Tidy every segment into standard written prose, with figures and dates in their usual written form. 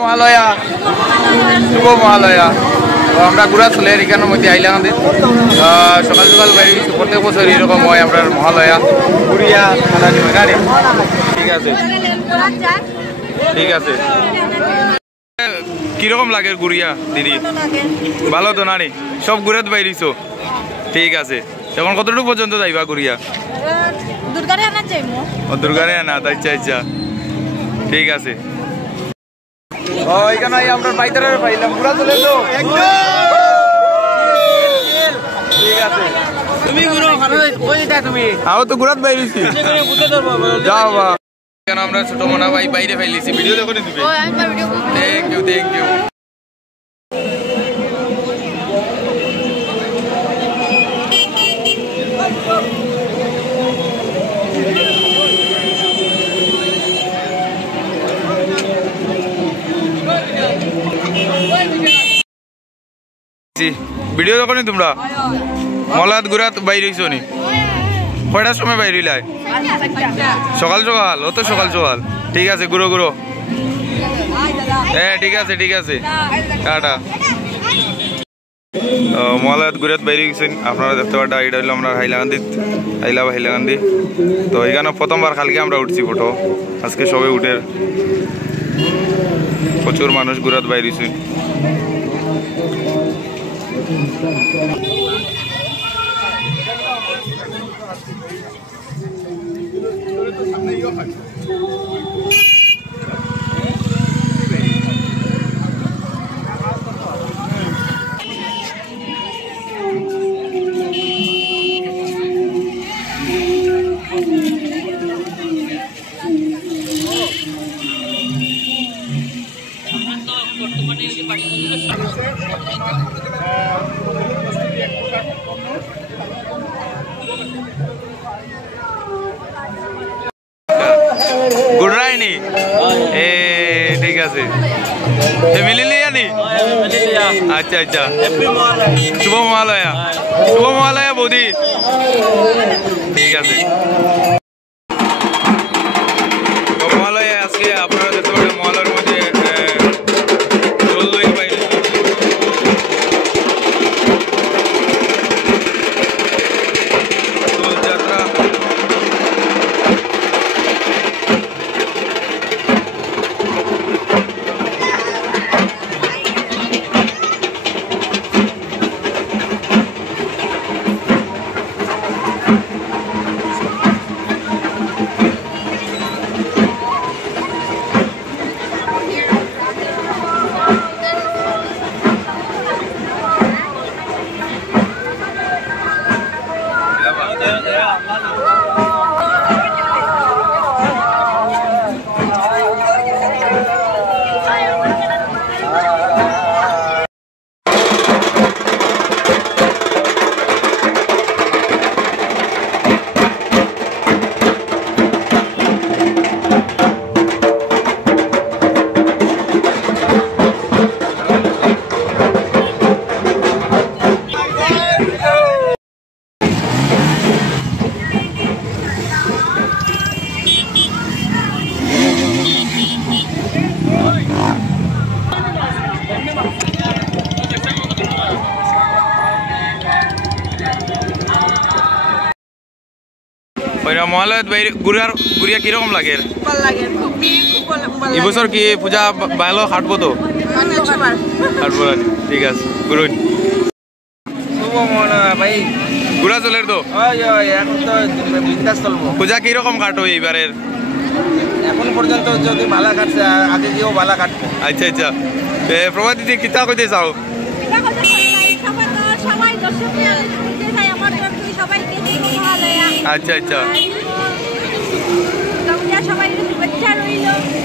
মহালয়া শুভ মহালয়া আমরা ঘোরাচলের এখানের মধ্যে আইলাম সকাল সকাল বাইরে প্রত্যেক বছর এরকম হয় আমরা মহালয়া ঘুরিয়া গাড়ি ঠিক আছে ঠিক আছে কিরকম লাগে ঘুরিয়া দিদি ভালো তো নানি সব ঘুরে বাইরেছ ঠিক আছে এখন কতটুকু পর্যন্ত যাইবা ঘুরিয়া দুর্গারে আনা আচ্ছা আচ্ছা ঠিক আছে এখানে আমরা বাইরে পাইলাম পুরা চলে তো ঠিক আছে তুমি আও তো ঘুরাত বাইরেছি যাও বা এখানে আমরা ছোট মনা ভাই বাইরে ফাইলিছি ভিডিও দেখো নি তুমি থ্যাংক ইউ ভিডিও দেখো নি তোমরা মলাত ঘুরাত বাইরেছ নি কয়টার সময় বাইরে সকাল সকাল অত সকাল সকাল ঠিক আছে ঘুরো হ্যাঁ ঠিক আছে টাটা মলাত ঘুরাত বাইরে গেছেন আপনারা দেখতে পারেন এটা হলো আমরা হাইলাকান্দি তো এখানে প্রথমবার কালকে আমরা উঠছি ফটো আজকে সবে উঠে প্রচুর মানুষ ঘুরাত বাইরেছেন গুড়রাইনি ঠিক আছে মিলিলি আনি আচ্ছা শুভ মহালয়া বৌদি ঠিক আছে মহালয়া আজকে আপনারা দেখতে পারেন মহালয়ার মধ্যে মহালয়াত ঘুরিয়া কিরকম লাগে এবছর কি পূজা ভালো হাঁটবো তো হাঁটবো ঠিক আছে ঘুরুন ভাই ঘুরা চলের তো পূজা কিরকম কাটো এইবারের এখন পর্যন্ত যদি ভালো কাটছে আগে গিয়েও ভালো কাটবে আচ্ছা প্রভা দিদি কিতা কইতে চাও আচ্ছা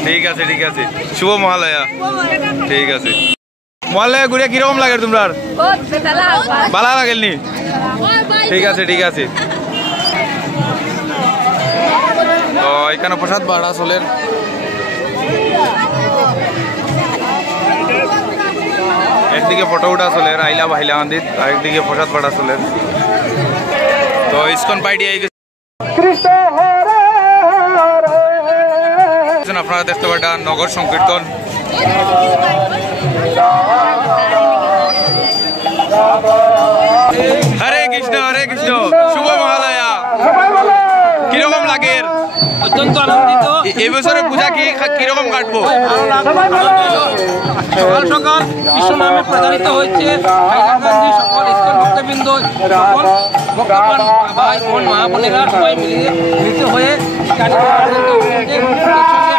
ঠিক আছে শুভ মহালয়া ঠিক আছে মহালয়া ঘুরে কিরকম লাগে তোমার ভালো লাগেল নি ঠিক আছে তো এখানে প্রসাদ বাড়া চলের একদিকে ফটো উঠা চলের হাইলাকান্দিত আরেকদিকে প্রসাদ বাড়া চলের তো ইসকন পাইডি আই গেছে দেখছেন আপনারা দেখতে পারেন নগর সংকীর্তন। হরে কৃষ্ণ শুভ মহালয়া। কিরকম লাগে? অত্যন্ত আনন্দিত। এই বছরের পূজা কিরকম কাটবো? সকাল সকাল কৃষ্ণ নামে প্রচারিত হয়েছে। হাইলাকান্দি সকল ইস্কন ভক্তবৃন্দ, সকল ভক্তগণ, ভাই বোন মা বোনেরা সবাই মিলিত হয়ে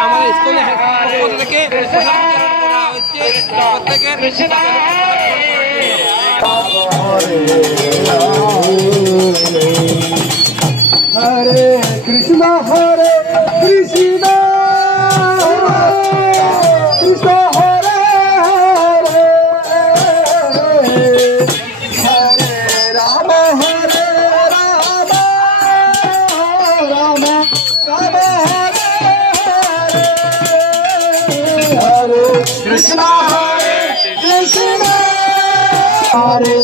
আমাদের ইস্কনে পক্ষ থেকে করা হচ্ছে। প্রত্যেকের হরে কৃষ্ণ কৃষ্ণ কৃষ্ণ হরে হরে হরে রাম রাম রাম হরে হরে কৃষ্ণ কৃষ্ণ হরে